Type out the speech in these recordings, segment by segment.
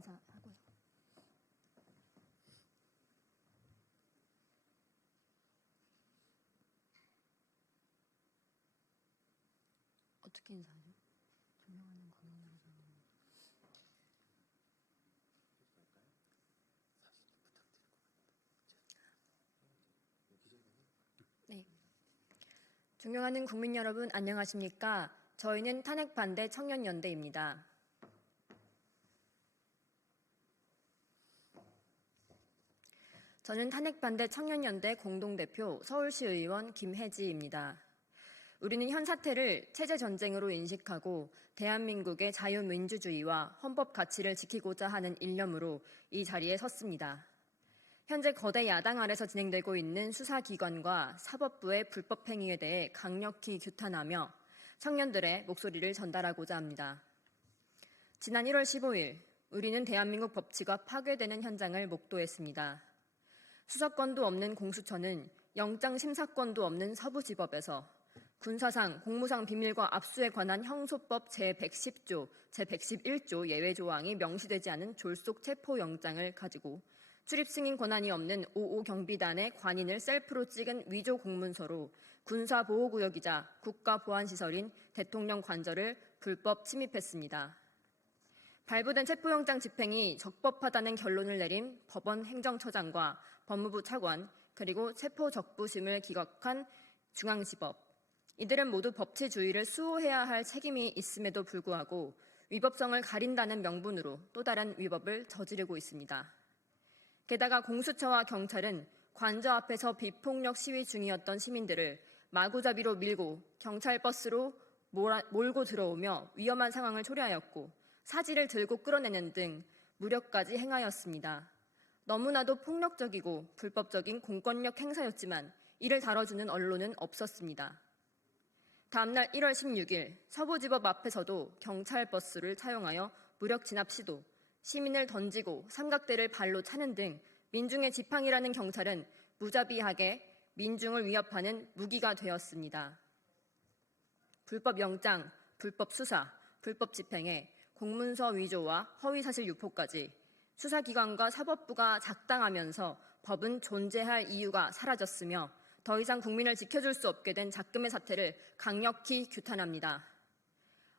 인사하고요. 어떻게 인사하죠? 존경하는 국민 여러분. 네. 존경하는 국민 여러분, 안녕하십니까? 저희는 탄핵 반대 청년연대입니다. 저는 탄핵 반대 청년연대 공동대표 서울시 의원 김혜지입니다. 우리는 현 사태를 체제 전쟁으로 인식하고 대한민국의 자유민주주의와 헌법 가치를 지키고자 하는 일념으로 이 자리에 섰습니다. 현재 거대 야당 아래서 진행되고 있는 수사기관과 사법부의 불법 행위에 대해 강력히 규탄하며 청년들의 목소리를 전달하고자 합니다. 지난 1월 15일 우리는 대한민국 법치가 파괴되는 현장을 목도했습니다. 수사권도 없는 공수처는 영장심사권도 없는 서부지법에서 군사상, 공무상 비밀과 압수에 관한 형소법 제110조, 제111조 예외 조항이 명시되지 않은 졸속 체포영장을 가지고 출입승인 권한이 없는 5.5 경비단의 관인을 셀프로 찍은 위조 공문서로 군사보호구역이자 국가보안시설인 대통령 관저를 불법 침입했습니다. 발부된 체포영장 집행이 적법하다는 결론을 내린 법원 행정처장과 법무부 차관 그리고 체포적부심을 기각한 중앙지법. 이들은 모두 법치주의를 수호해야 할 책임이 있음에도 불구하고 위법성을 가린다는 명분으로 또 다른 위법을 저지르고 있습니다. 게다가 공수처와 경찰은 관저 앞에서 비폭력 시위 중이었던 시민들을 마구잡이로 밀고 경찰 버스로 몰고 들어오며 위험한 상황을 초래하였고 사지를 들고 끌어내는 등 무력까지 행하였습니다. 너무나도 폭력적이고 불법적인 공권력 행사였지만 이를 다뤄주는 언론은 없었습니다. 다음날 1월 16일 서부지법 앞에서도 경찰 버스를 차용하여 무력 진압 시도, 시민을 던지고 삼각대를 발로 차는 등 민중의 지팡이라는 경찰은 무자비하게 민중을 위협하는 무기가 되었습니다. 불법 영장, 불법 수사, 불법 집행에 공문서 위조와 허위사실 유포까지 수사기관과 사법부가 작당하면서 법은 존재할 이유가 사라졌으며 더 이상 국민을 지켜줄 수 없게 된 작금의 사태를 강력히 규탄합니다.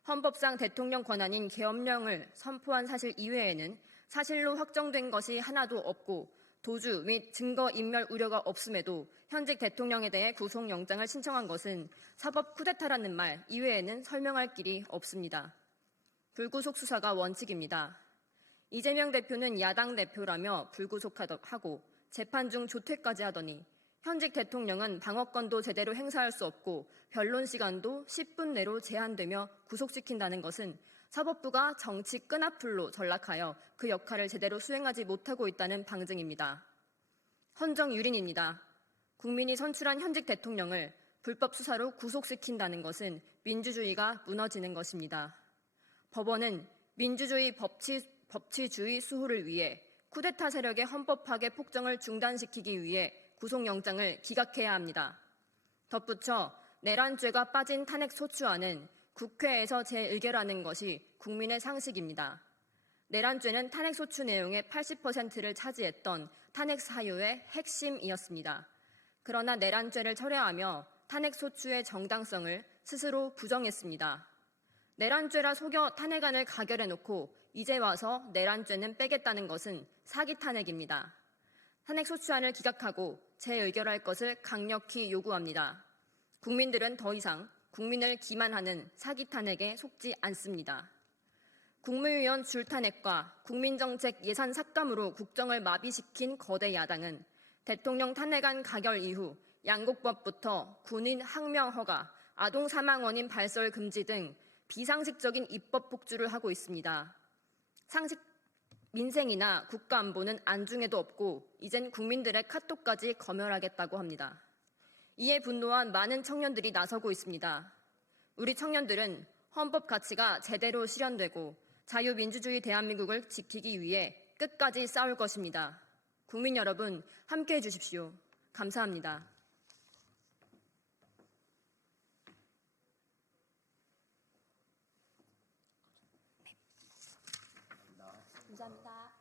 헌법상 대통령 권한인 계엄령을 선포한 사실 이외에는 사실로 확정된 것이 하나도 없고 도주 및 증거인멸 우려가 없음에도 현직 대통령에 대해 구속영장을 신청한 것은 사법 쿠데타라는 말 이외에는 설명할 길이 없습니다. 불구속 수사가 원칙입니다. 이재명 대표는 야당 대표라며 불구속하고 재판 중 조퇴까지 하더니 현직 대통령은 방어권도 제대로 행사할 수 없고 변론 시간도 10분 내로 제한되며 구속시킨다는 것은 사법부가 정치 끈앞풀로 전락하여 그 역할을 제대로 수행하지 못하고 있다는 방증입니다. 헌정유린입니다. 국민이 선출한 현직 대통령을 불법 수사로 구속시킨다는 것은 민주주의가 무너지는 것입니다. 법원은 민주주의 법치주의 수호를 위해 쿠데타 세력의 헌법 파괴 폭정을 중단시키기 위해 구속영장을 기각해야 합니다. 덧붙여 내란죄가 빠진 탄핵 소추안은 국회에서 재의결하는 것이 국민의 상식입니다. 내란죄는 탄핵 소추 내용의 80%를 차지했던 탄핵 사유의 핵심이었습니다. 그러나 내란죄를 철회하며 탄핵 소추의 정당성을 스스로 부정했습니다. 내란죄라 속여 탄핵안을 가결해놓고 이제 와서 내란죄는 빼겠다는 것은 사기 탄핵입니다. 탄핵 소추안을 기각하고 재의결할 것을 강력히 요구합니다. 국민들은 더 이상 국민을 기만하는 사기 탄핵에 속지 않습니다. 국무위원 줄탄핵과 국민정책 예산 삭감으로 국정을 마비시킨 거대 야당은 대통령 탄핵안 가결 이후 양곡법부터 군인 항명 허가, 아동 사망 원인 발설 금지 등 비상식적인 입법 폭주를 하고 있습니다. 민생이나 국가 안보는 안중에도 없고 이젠 국민들의 카톡까지 검열하겠다고 합니다. 이에 분노한 많은 청년들이 나서고 있습니다. 우리 청년들은 헌법 가치가 제대로 실현되고 자유민주주의 대한민국을 지키기 위해 끝까지 싸울 것입니다. 국민 여러분, 함께해 주십시오. 감사합니다. 감사합니다.